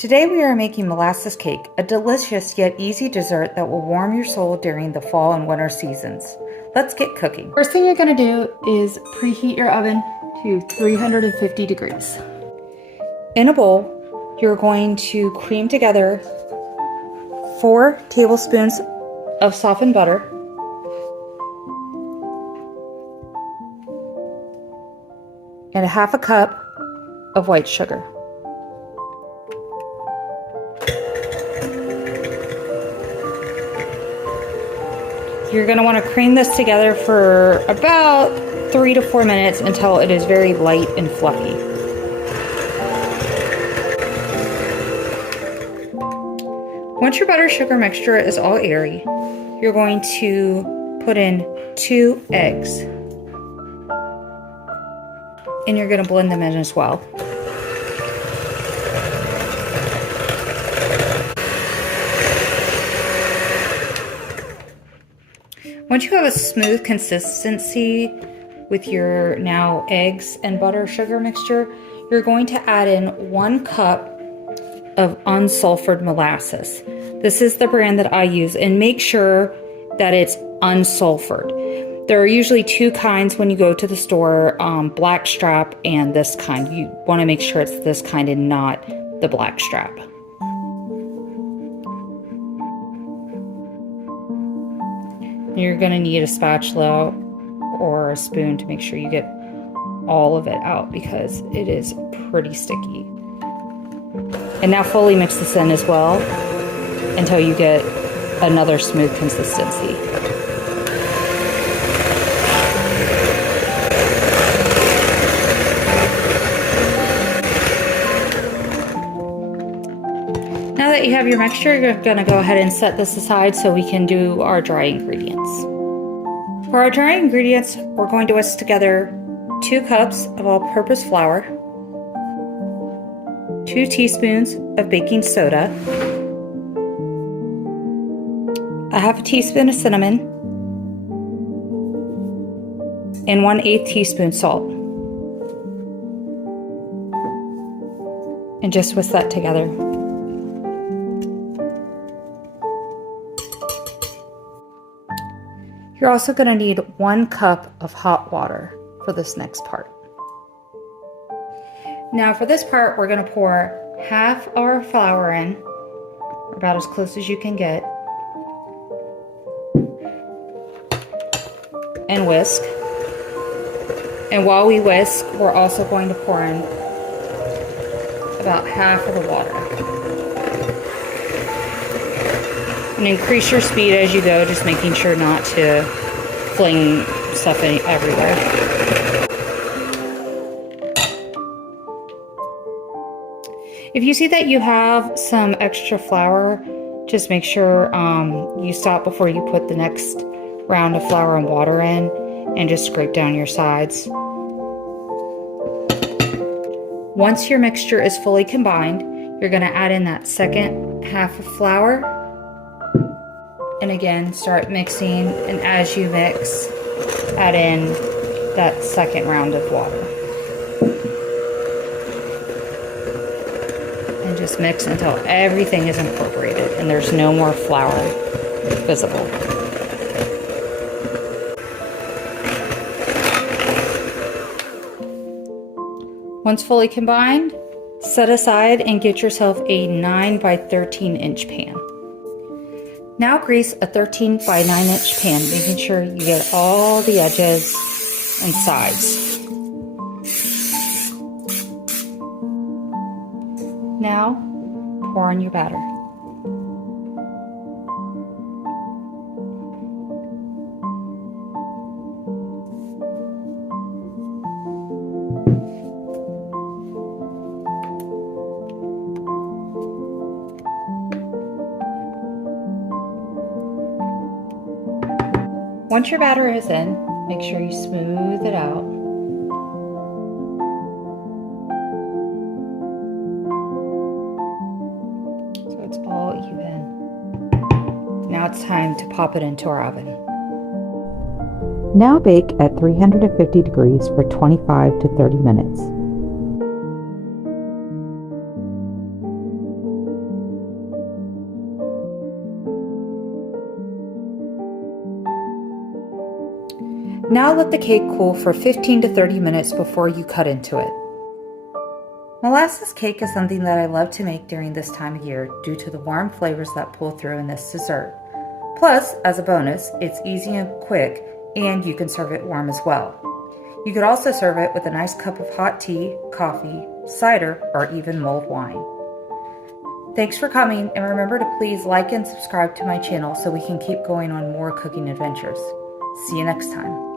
Today we are making molasses cake, a delicious yet easy dessert that will warm your soul during the fall and winter seasons. Let's get cooking. First thing you're going to do is preheat your oven to 350 degrees. In a bowl, you're going to cream together 4 tablespoons of softened butter, and 1/2 cup of white sugar. You're going to want to cream this together for about 3 to 4 minutes until it is very light and fluffy. Once your butter sugar mixture is all airy, you're going to put in 2 eggs. And you're going to blend them in as well. Once you have a smooth consistency with your now eggs and butter sugar mixture, you're going to add in 1 cup of unsulphured molasses. This is the brand that I use, and make sure that it's unsulphured. There are usually 2 kinds when you go to the store, black strap and this kind. You want to make sure it's this kind and not the black strap. You're going to need a spatula or a spoon to make sure you get all of it out because it is pretty sticky. And now fully mix this in as well until you get another smooth consistency. Now that you have your mixture, you're going to go ahead and set this aside so we can do our dry ingredients. For our dry ingredients, we're going to whisk together 2 cups of all-purpose flour, 2 teaspoons of baking soda, 1/2 teaspoon of cinnamon, and 1/8 teaspoon salt. And just whisk that together. You're also going to need 1 cup of hot water for this next part. Now for this part, we're going to pour half our flour in, about as close as you can get, and whisk. And while we whisk, we're also going to pour in about half of the water. And increase your speed as you go, just making sure not to fling stuff everywhere. If you see that you have some extra flour, just make sure you stop before you put the next round of flour and water in and just scrape down your sides. Once your mixture is fully combined, you're going to add in that second half of flour. And again, start mixing, and as you mix, add in that second round of water. And just mix until everything is incorporated and there's no more flour visible. Once fully combined, set aside and get yourself a 9 by 13 inch pan. Now grease a 13 by 9 inch pan, making sure you get all the edges and sides. Now pour in your batter. Once your batter is in, make sure you smooth it out. So it's all even. Now it's time to pop it into our oven. Now bake at 350 degrees for 25 to 30 minutes. Now let the cake cool for 15 to 30 minutes before you cut into it. Molasses cake is something that I love to make during this time of year due to the warm flavors that pull through in this dessert. Plus, as a bonus, it's easy and quick, and you can serve it warm as well. You could also serve it with a nice cup of hot tea, coffee, cider, or even mulled wine. Thanks for coming, and remember to please like and subscribe to my channel so we can keep going on more cooking adventures. See you next time.